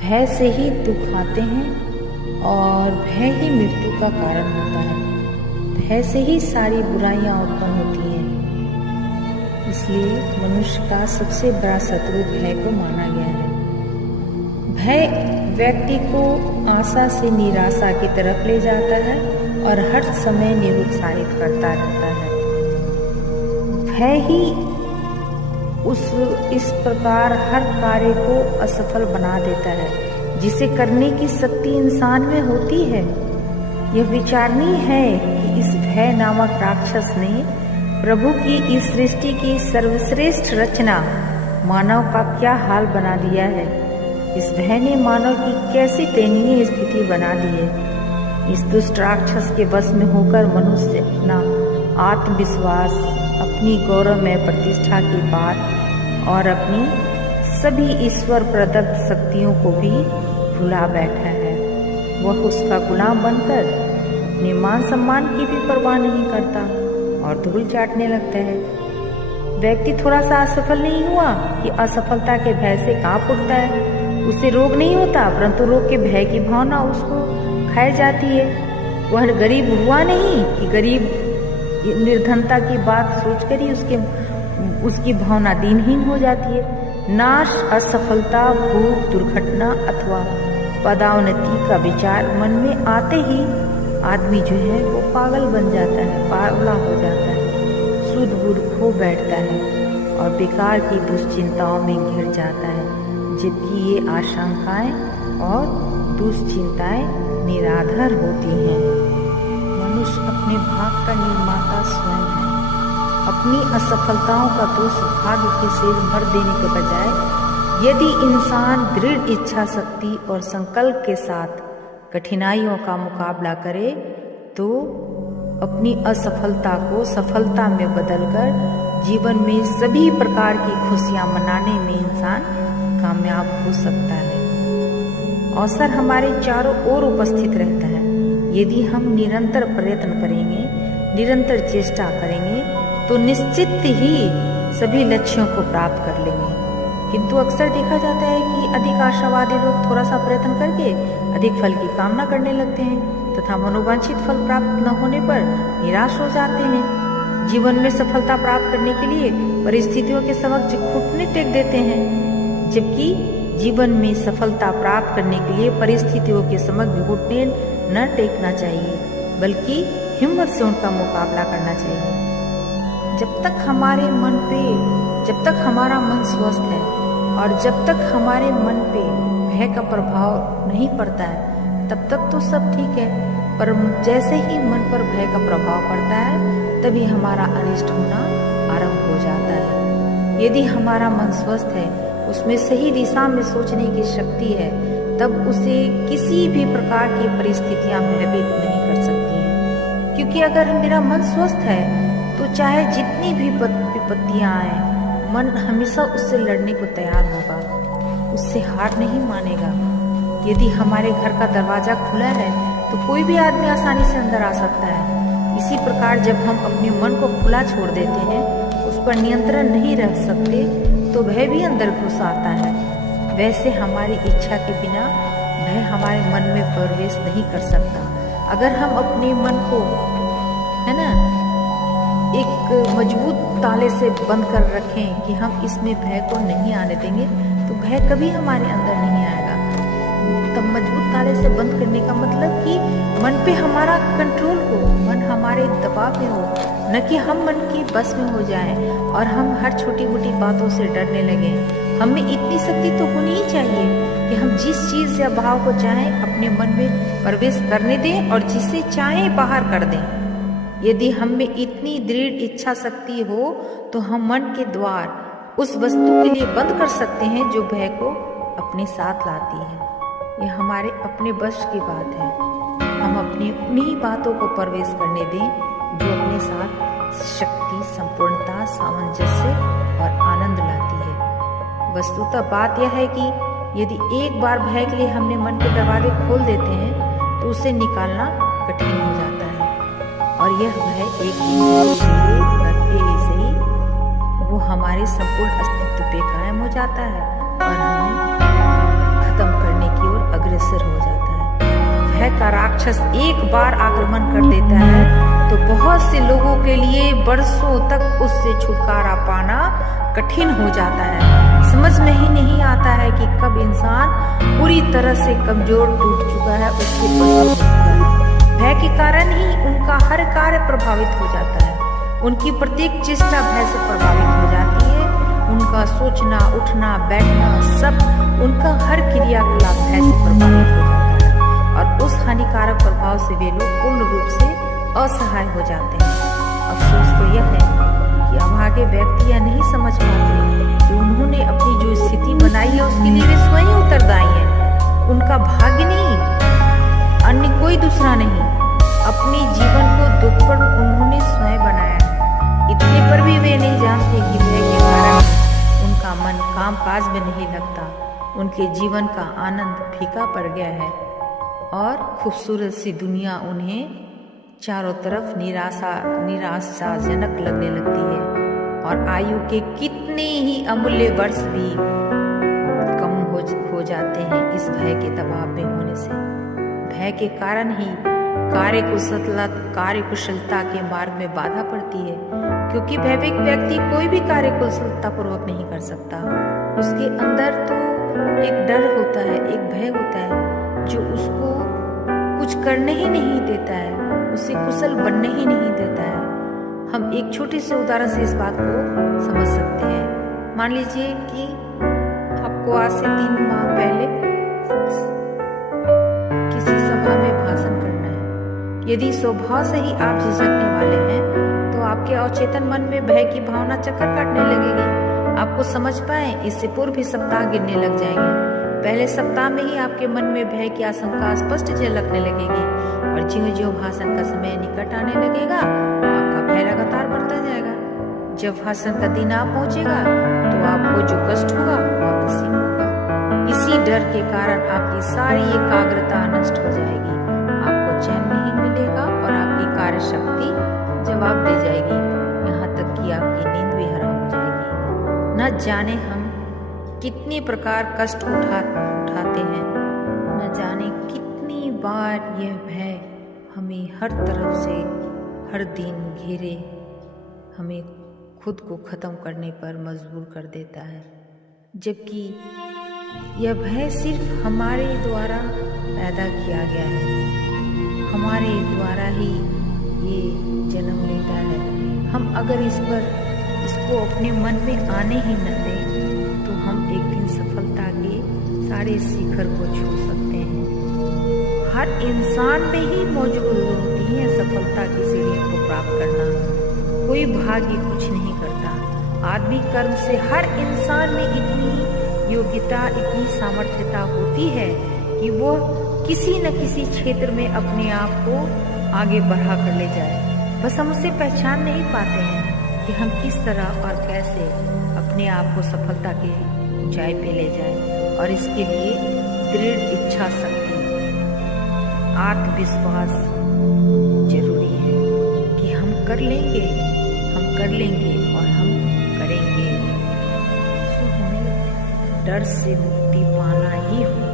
भय से ही दुख आते हैं और भय ही मृत्यु का कारण होता है। भय से ही सारी बुराइयां उत्पन्न होती हैं। इसलिए मनुष्य का सबसे बड़ा शत्रु भय को माना गया है। भय व्यक्ति को आशा से निराशा की तरफ ले जाता है और हर समय निरुत्साहित करता रहता है। भय ही इस प्रकार हर कार्य को असफल बना देता है जिसे करने की शक्ति इंसान में होती है। यह विचारणीय है कि इस भय नामक राक्षस ने प्रभु की इस सृष्टि की सर्वश्रेष्ठ रचना मानव का क्या हाल बना दिया है। इस भय ने मानव की कैसी दयनीय स्थिति बना दी है। इस दुष्ट राक्षस के वश में होकर मनुष्य अपना आत्मविश्वास, अपनी गौरवमय प्रतिष्ठा की बात और अपनी सभी ईश्वर प्रदत्त शक्तियों को भी भुला बैठा है। वह उसका गुलाम बनकर अपने मान सम्मान की भी परवाह नहीं करता और धूल चाटने लगता है। व्यक्ति थोड़ा सा असफल नहीं हुआ कि असफलता के भय से कांप उठता है। उसे रोग नहीं होता, परंतु रोग के भय की भावना उसको खाई जाती है। वह गरीब हुआ नहीं कि गरीब निर्धनता की बात सोचकर ही उसकी भावना दीनहीन हो जाती है। नाश, असफलता, भूख, दुर्घटना अथवा पदोन्नति का विचार मन में आते ही आदमी जो है वो पागल बन जाता है, पागला हो जाता है, सुध बुध खो बैठता है और बेकार की दुश्चिंताओं में घिर जाता है। जबकि ये आशंकाएं और दुश्चिंताएं निराधार होती हैं। मनुष्य अपने भाग का निर्माता स्वयं है। अपनी असफलताओं का दोष भाग्य के सिर भर देने के बजाय यदि इंसान दृढ़ इच्छा शक्ति और संकल्प के साथ कठिनाइयों का मुकाबला करे तो अपनी असफलता को सफलता में बदलकर जीवन में सभी प्रकार की खुशियां मनाने में इंसान कामयाब हो सकता है। अवसर हमारे चारों ओर उपस्थित रहता है। यदि हम निरंतर प्रयत्न करेंगे, निरंतर चेष्टा करेंगे तो निश्चित ही सभी लक्ष्यों को प्राप्त कर लेंगे। किंतु अक्सर देखा जाता है कि अधिक आशावादी लोग थोड़ा सा प्रयत्न करके अधिक फल की कामना करने लगते हैं तथा मनोवांछित फल प्राप्त न होने पर निराश हो जाते हैं। जीवन में सफलता प्राप्त करने के लिए परिस्थितियों के समक्ष घुटने टेक देते हैं, जबकि जीवन में सफलता प्राप्त करने के लिए परिस्थितियों के समक्ष घुटने न टेकना चाहिए, बल्कि हिम्मत से उनका मुकाबला करना चाहिए। जब तक हमारा मन स्वस्थ है और जब तक हमारे मन पे भय का प्रभाव नहीं पड़ता है तब तक तो सब ठीक है, पर जैसे ही मन पर भय का प्रभाव पड़ता है तभी हमारा अनिष्ट होना आरंभ हो जाता है। यदि हमारा मन स्वस्थ है, उसमें सही दिशा में सोचने की शक्ति है, तब उसे किसी भी प्रकार की परिस्थितियां भयभीत नहीं कर सकती हैं। क्योंकि अगर मेरा मन स्वस्थ है तो चाहे जितनी भी विपत्तियां आए, मन हमेशा उससे लड़ने को तैयार होगा, उससे हार नहीं मानेगा। यदि हमारे घर का दरवाजा खुला है तो कोई भी आदमी आसानी से अंदर आ सकता है। इसी प्रकार जब हम अपने मन को खुला छोड़ देते हैं, उस पर नियंत्रण नहीं रख सकते, तो भय भी अंदर घुस आता है। वैसे हमारी इच्छा के बिना भय हमारे मन में प्रवेश नहीं कर सकता। अगर हम अपने मन को एक मजबूत ताले से बंद कर रखें कि हम इसमें भय को नहीं आने देंगे, तो भय कभी हमारे अंदर नहीं आएगा। तब मजबूत ताले से बंद करने का मतलब कि मन पे हमारा कंट्रोल हो, मन हमारे दबाव में हो, न कि हम मन की बस में हो जाएं और हम हर छोटी मोटी बातों से डरने लगें। हमें इतनी शक्ति तो होनी ही चाहिए कि हम जिस चीज़ या भाव को चाहें अपने मन में प्रवेश करने दें और जिसे चाहें बाहर कर दें। यदि हम में इतनी दृढ़ इच्छा शक्ति हो तो हम मन के द्वार उस वस्तु के लिए बंद कर सकते हैं जो भय को अपने साथ लाती है। यह हमारे अपने वश की बात है। हम अपनी उन्हीं बातों को प्रवेश करने दें जो अपने साथ शक्ति, संपूर्णता, सामंजस्य और आनंद लाती है। वस्तुतः बात यह है कि यदि एक बार भय के लिए हमने मन के दरवाजे खोल देते हैं तो उसे निकालना कठिन हो जाता है और यह भय एक दिन करते ही सही वो हमारे संपूर्ण अस्तित्व पे कायम हो जाता है और हमें खत्म करने भय का राक्षस एक बार आक्रमण कर देता है तो बहुत से लोगों के लिए बरसों तक उससे छुटकारा पाना कठिन हो जाता है। समझ में ही नहीं आता है कि कब इंसान पूरी तरह से कमजोर टूट चुका है, उसके बस हो चुका है। भय के कारण ही उनका हर कार्य प्रभावित हो जाता है। उनकी प्रत्येक चेष्टा भय से प्रभावित हो जाती है। उनका सोचना, उठना, बैठना, सब उनका हर क्रियाकलाप भय से प्रभावित हो जाता है और उस हानिकारक प्रभाव से वे लोग पूर्ण रूप से असहाय हो जाते हैं। अफसोस तो यह है कि अभागे व्यक्ति यह नहीं समझ पाते कि उन्होंने अपनी जो स्थिति बनाई है उसके लिए वे स्वयं उत्तरदायी हैं। उनका भाग्य नहीं, अन्य कोई दूसरा नहीं। अपने जीवन को दुष्कर उन्होंने स्वयं बनाया है। इतने पर भी वे नहीं जानते कि भय के कारण उनका मन काम काज में नहीं लगता, उनके जीवन का आनंद फीका पड़ गया है और खूबसूरत सी दुनिया उन्हें चारों तरफ निराशाजनक लगने लगती है और आयु के कितने ही अमूल्य वर्ष भी कम हो जाते हैं इस भय के दबाव में होने से। भय के कारण ही कार्यकुशलता के मार्ग में बाधा पड़ती है, क्योंकि भयभीत व्यक्ति कोई भी कार्य कुशलता पूर्वक नहीं कर सकता। उसके अंदर तो एक डर होता है, एक भय होता है जो उसको कुछ करने ही नहीं देता है, उसे कुशल बनने ही नहीं देता है। हम एक छोटे से उदाहरण से इस बात को समझ सकते हैं। मान लीजिए कि आपको आज से 3 माह पहले किसी सभा में भाषण करना है। यदि स्वभाव से ही आप झिझकने वाले हैं तो आपके अवचेतन मन में भय की भावना चक्कर काटने लगेगी। आपको समझ पाए इससे पूर्व ही सप्ताह गिरने लग जाएंगे। पहले सप्ताह में ही आपके मन में भय की आशंका स्पष्ट झलकने लगेगी और ज्यों-ज्यों भाषण का समय निकट आने लगेगा आपका भय लगातार बढ़ता जाएगा। जब भाषण का दिन आ पहुंचेगा तो आपको जो कष्ट होगा वह असीम होगा। इसी डर के कारण आपकी सारी एकाग्रता नष्ट हो जाएगी, आपको चैन नहीं मिलेगा और आपकी कार्य शक्ति जवाब दे जाएगी, यहाँ तक कि आपकी नींद भी हराम हो जाएगी। न जाने हम कितने प्रकार कष्ट उठाते हैं, न जाने कितनी बार यह भय हमें हर तरफ से हर दिन घेरे, हमें खुद को खत्म करने पर मजबूर कर देता है। जबकि यह भय सिर्फ हमारे द्वारा पैदा किया गया है, हमारे द्वारा ही ये जन्म लेता है। हम अगर इसको अपने मन में आने ही न दें तो हम एक दिन सफलता के सारे शिखर को छू सकते हैं। हर इंसान में ही मौजूद होती है सफलता की सीढ़ी को प्राप्त करना। कोई भाग्य कुछ नहीं करता। आदमी कर्म से हर इंसान में इतनी योग्यता, इतनी सामर्थ्यता होती है कि वो किसी न किसी क्षेत्र में अपने आप को आगे बढ़ा कर ले जाए। बस हम उसे पहचान नहीं पाते हैं कि हम किस तरह और कैसे अपने आप को सफलता की ऊंचाई पे ले जाए। और इसके लिए दृढ़ इच्छा शक्ति, आत्मविश्वास जरूरी है कि हम कर लेंगे और हम करेंगे। हमें डर से मुक्ति पाना ही होगा।